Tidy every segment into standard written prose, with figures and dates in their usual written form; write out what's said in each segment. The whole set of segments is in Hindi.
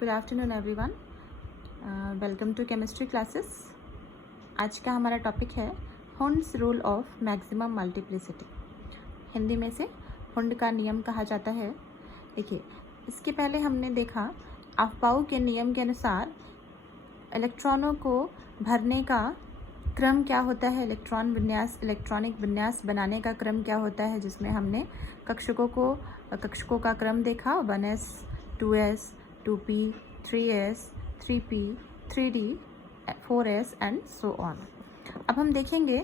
Good afternoon everyone, welcome to chemistry classes. आज का हमारा टॉपिक है Hund's rule of maximum multiplicity. Hindi में से हुंड का नियम कहा जाता है। देखिए, इसके पहले हमने देखा अफबाउ के नियम के अनुसार इलेक्ट्रॉनों को भरने का क्रम क्या होता है, इलेक्ट्रॉनिक विन्यास बनाने का क्रम क्या होता है, जिसमें हमने कक्षकों का क्रम देखा 1s 2s 2p 3s 3p 3d 4s and so on. अब हम देखेंगे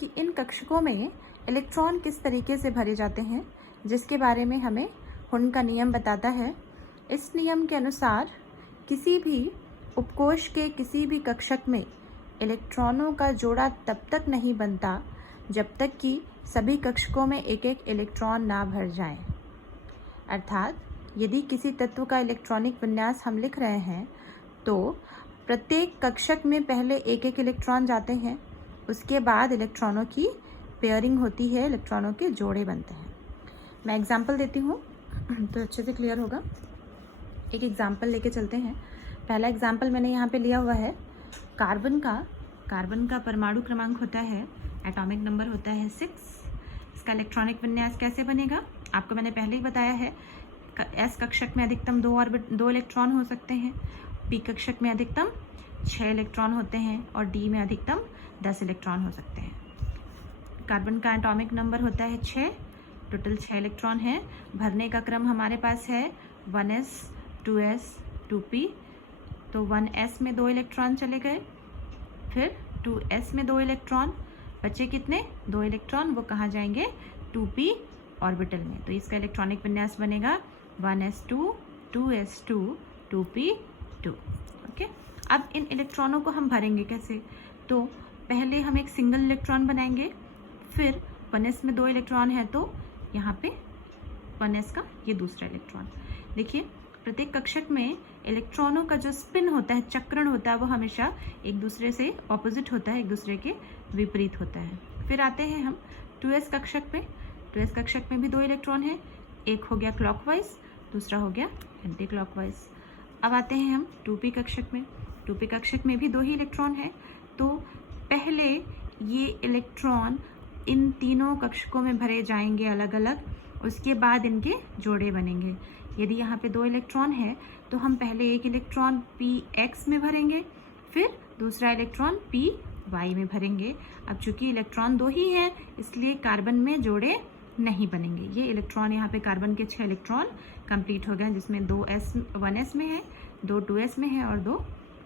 कि इन कक्षकों में इलेक्ट्रॉन किस तरीके से भरे जाते हैं, जिसके बारे में हमें हुंड का नियम बताता है। इस नियम के अनुसार किसी भी उपकोष के किसी भी कक्षक में इलेक्ट्रॉनों का जोड़ा तब तक नहीं बनता जब तक कि सभी कक्षकों में एक एक इलेक्ट्रॉन ना भर जाएं। अर्थात यदि किसी तत्व का इलेक्ट्रॉनिक विन्यास हम लिख रहे हैं तो प्रत्येक कक्षक में पहले एक एक इलेक्ट्रॉन जाते हैं, उसके बाद इलेक्ट्रॉनों की पेयरिंग होती है, इलेक्ट्रॉनों के जोड़े बनते हैं। मैं एग्जांपल देती हूँ तो अच्छे से क्लियर होगा। एक एग्जांपल लेके चलते हैं। पहला एग्जांपल मैंने यहाँ पे लिया हुआ है कार्बन का परमाणु क्रमांक होता है, एटॉमिक नंबर होता है 6। इसका इलेक्ट्रॉनिक विन्यास कैसे बनेगा आपको मैंने पहले ही बताया है। एस कक्षक में अधिकतम 2 इलेक्ट्रॉन हो सकते हैं, पी कक्षक में अधिकतम 6 इलेक्ट्रॉन होते हैं और डी में अधिकतम 10 इलेक्ट्रॉन हो सकते हैं। कार्बन का एटॉमिक नंबर होता है 6, टोटल 6 इलेक्ट्रॉन है। भरने का क्रम हमारे पास है 1s 2s 2p, तो 1s में 2 इलेक्ट्रॉन चले गए, फिर 2s में 2 इलेक्ट्रॉन बचे, कितने 2 इलेक्ट्रॉन, वो कहाँ जाएंगे 2p ऑर्बिटल में। तो इसका इलेक्ट्रॉनिक विन्यास बनेगा 1s2 2s2 2p2। ओके, अब इन इलेक्ट्रॉनों को हम भरेंगे कैसे, तो पहले हम एक सिंगल इलेक्ट्रॉन बनाएंगे, फिर 1s में 2 इलेक्ट्रॉन है तो यहाँ पे 1s का ये दूसरा इलेक्ट्रॉन। देखिए, प्रत्येक कक्षक में इलेक्ट्रॉनों का जो स्पिन होता है, चक्रण होता है, वो हमेशा एक दूसरे से ऑपोजिट होता है, एक दूसरे के विपरीत होता है। फिर आते हैं हम 2s कक्षक पे। 2s कक्षक में भी 2 इलेक्ट्रॉन है, एक हो गया क्लॉकवाइज, दूसरा हो गया एंटी क्लॉकवाइज। अब आते हैं हम 2p कक्षक में। 2p कक्षक में भी 2 ही इलेक्ट्रॉन है, तो पहले ये इलेक्ट्रॉन इन तीनों कक्षकों में भरे जाएंगे अलग अलग, उसके बाद इनके जोड़े बनेंगे। यदि यहाँ पे 2 इलेक्ट्रॉन है तो हम पहले एक इलेक्ट्रॉन px में भरेंगे, फिर दूसरा इलेक्ट्रॉन py में भरेंगे। अब चूंकि इलेक्ट्रॉन 2 ही हैं इसलिए कार्बन में जोड़े नहीं बनेंगे। ये इलेक्ट्रॉन यहाँ पे कार्बन के 6 इलेक्ट्रॉन कंप्लीट हो गए, जिसमें 1s में है, 2 2s में है और 2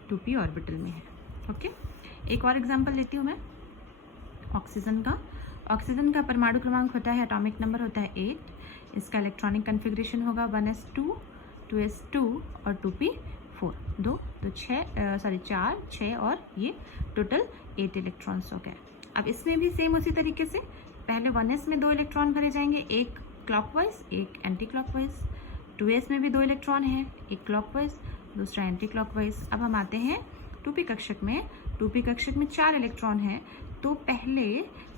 2p ऑर्बिटल में है। ओके, एक और एग्जांपल लेती हूँ मैं ऑक्सीजन का परमाणु क्रमांक होता है, एटॉमिक नंबर होता है 8। इसका इलेक्ट्रॉनिक कन्फिग्रेशन होगा 1s2 2s2 और 2p4, 2 तो 4 6 और ये टोटल 8 इलेक्ट्रॉन्स हो गए। अब इसमें भी सेम उसी तरीके से पहले 1s में 2 इलेक्ट्रॉन भरे जाएंगे, एक क्लॉकवाइज एक एंटी क्लॉकवाइज। 2s में भी 2 इलेक्ट्रॉन है, एक क्लॉकवाइज दूसरा एंटी क्लॉकवाइज। अब हम आते हैं 2p कक्षक में। 2p कक्षक में 4 इलेक्ट्रॉन है, तो पहले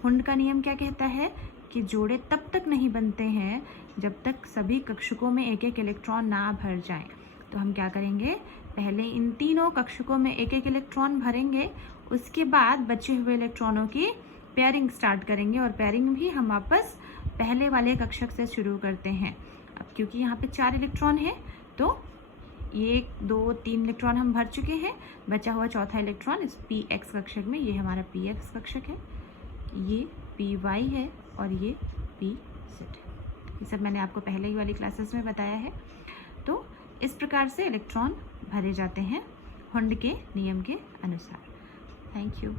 हुंड का नियम क्या कहता है कि जोड़े तब तक नहीं बनते हैं जब तक सभी कक्षकों में एक एक इलेक्ट्रॉन ना भर जाए। तो हम क्या करेंगे, पहले इन तीनों कक्षकों में एक एक इलेक्ट्रॉन भरेंगे, उसके बाद बचे हुए इलेक्ट्रॉनों की पेयरिंग स्टार्ट करेंगे, और पेयरिंग भी हम वापस पहले वाले कक्षक से शुरू करते हैं। अब क्योंकि यहाँ पे 4 इलेक्ट्रॉन है तो 1 2 3 इलेक्ट्रॉन हम भर चुके हैं, बचा हुआ चौथा इलेक्ट्रॉन इस px कक्षक में, ये हमारा px कक्षक है, ये py है और ये pz है। ये सब मैंने आपको पहले ही वाली क्लासेस में बताया है। तो इस प्रकार से इलेक्ट्रॉन भरे जाते हैं हुंड के नियम के अनुसार। Thank you.